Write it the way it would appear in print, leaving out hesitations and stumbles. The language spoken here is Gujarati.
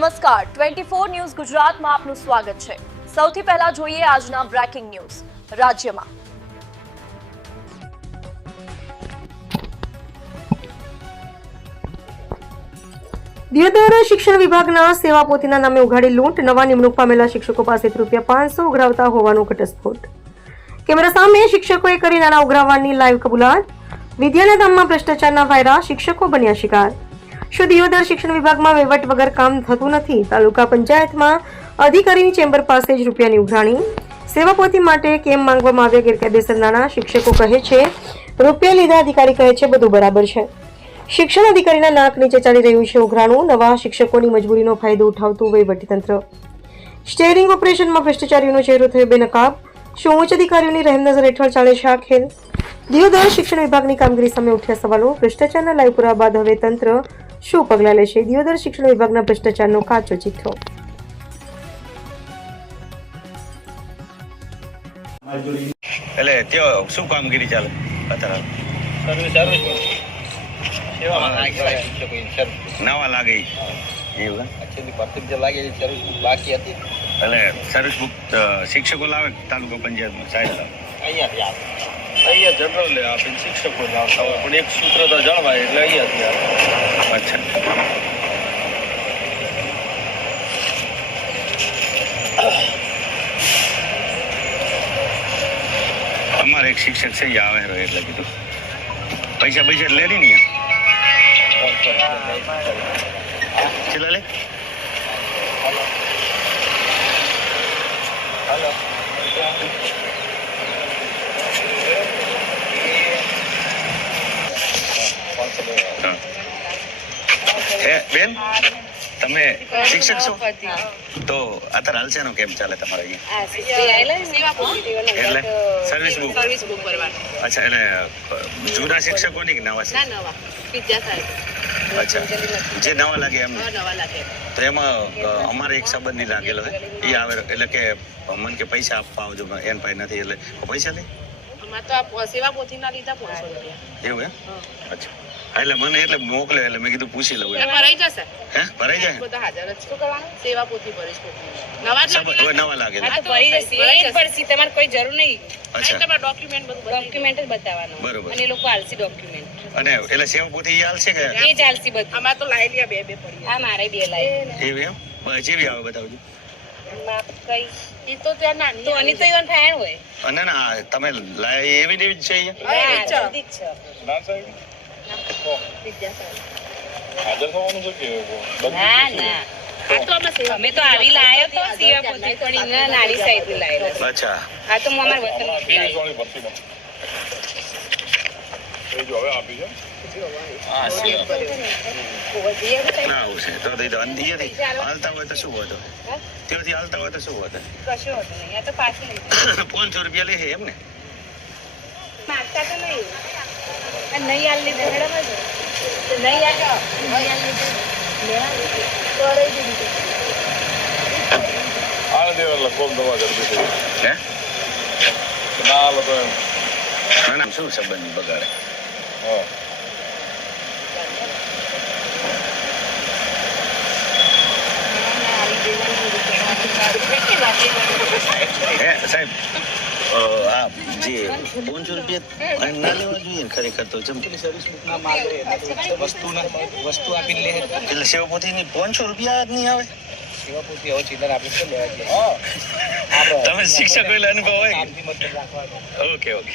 નમસ્કાર 24 ન્યૂઝ ગુજરાતમાં આપનું સ્વાગત છે। સૌથી પહેલા જોઈએ આજના બ્રેકિંગ ન્યૂઝ। રાજ્યમાં દિયોદર શિક્ષણ વિભાગના સેવાપોથીના નામે ઉઘાડી લૂંટ, નવા નિમણૂક પામેલા શિક્ષકો પાસેથી ₹500 ઉઘરાવતા હોવાનો ઘટસ્ફોટ। કેમેરા સામે શિક્ષકોએ કરી નાણાં ઉઘરાવવાની લાઈવ કબૂલાત। વિદ્યાના ધામમાં ભ્રષ્ટાચારના વાયરા, શિક્ષકો બન્યા શિકાર। શું દિયોદર શિક્ષણ વિભાગમાં વહીવટ વગર કામ થતું નથી? તાલુકા પંચાયતમાં અધિકારીની ચેમ્બર પાસે જ રૂપિયાની ઉઘરાણી। સેવાપોથી માટે કેમ માંગવામાં આવ્યા ગેરકાયદેસર નાણાં? શિક્ષકો કહે છે રૂપિયા લીધા, અધિકારી કહે છે બધું બરાબર છે। શિક્ષણ અધિકારીના નાક નીચે ચાલી રહ્યું છે ઉઘરાણું। નવા શિક્ષકોની મજબૂરીનો ફાયદો ઉઠાવતું વહીવટીતંત્ર। સ્ટેરિંગ ઓપરેશનમાં ભ્રષ્ટાચારીઓનો ચહેરો થયો બેનકાબ। શું ઉચ્ચ અધિકારીઓની રહેમનજર હેઠળ ચાલે છે આ ખેલ? દિયોદર શિક્ષણ વિભાગની કામગીરી સામે ઉઠ્યા સવાલો। ભ્રષ્ટાચારના લાઈવ પુરાવા બાદ હવે તંત્ર શું પગલાં લેશે? દિયોદર શિક્ષણ વિભાગના ભ્રષ્ટાચારનો કાચો ચિઠ્ઠો। એટલે ત્યાં શું કામગીરી ચાલે અત્યારે? નવા લાગે એવું એટલે સર્વિસ બુક શિક્ષકો લાવે તાલુકા પંચાયતમાં સાહેબ લાવે અહીંયા જનરલ આપીને શિક્ષકો લાવતા હોય, પણ એક સૂત્ર તો જળવાય એટલે અહીંયા અચ્છા અમારે એક શિક્ષક છે એ આવે એટલે કીધું પૈસા લે ને ચલા લે બેન, તમે શિક્ષક છો તો અત્યારે હાલશે કેમ ચાલે તમારે અહીંયા? એટલે સર્વિસ બુક અચ્છા, એટલે જૂના શિક્ષકોની કે નવા? અચ્છા, જે નવા લાગે એમ? તો એમાં અમારે એક સંબંધી લાગેલો હોય એ આવે એટલે કે મને કે પૈસા આપવા આવજો, એન પાસે નથી એટલે પૈસા લે એવું એમ? અચ્છા, એટલે મને એટલે મોકલે એટલે મેં કીધું પૂછી લઉં। ભરાઈ જશે? હે, ભરાઈ જાય? નવા લાગે તમારે કોઈ જરૂર નહીં। અચ્છા, ડોક્યુમેન્ટ જ બતાવવાનો બરોબર। અને એ લોકો આલસી ડોક્યુમેન્ટ અને એટલે સેવાપોથી એ હાલશે કે એ જ આલસી બધું? અમાર તો લાયેલી બે પડી, આ મારે બે લાયેલી એવું એમ? જેવી આવે બતાવજો। કઈ ઈ તો ત્યાં નાની તો અની તો ઈવન ફાઈન હોય અને ના તમે લાય એવી દેવી જ છે અમે તો આવી લાયો તો સેવાપોથી પણ ઈના નાની સાઈડ લાયેલા। અચ્છા, આ તો હું અમાર વતન હાલતા હોય તો શું હોય? ત્યાંથી હાલતા હોય તો શું હોય? કશું હોતું નહીં, આ તો પાછું ₹500 લે છે એમ ને? માગતા તો નહીં, નહીં હાલ લીધે મેડમ નહીં શું સંબંધ બગાડે? સાહેબ આ જે ₹500 ના લેવા જોઈએ ને ખરેખર તો વસ્તુ આપીને લે એટલે સેવાપોથી ₹500 જ નહીં આવે? સેવાપોથી હવે ચિલ્લર આપીને લેવા તમે શિક્ષક અનુભવ હોય? Okay okay.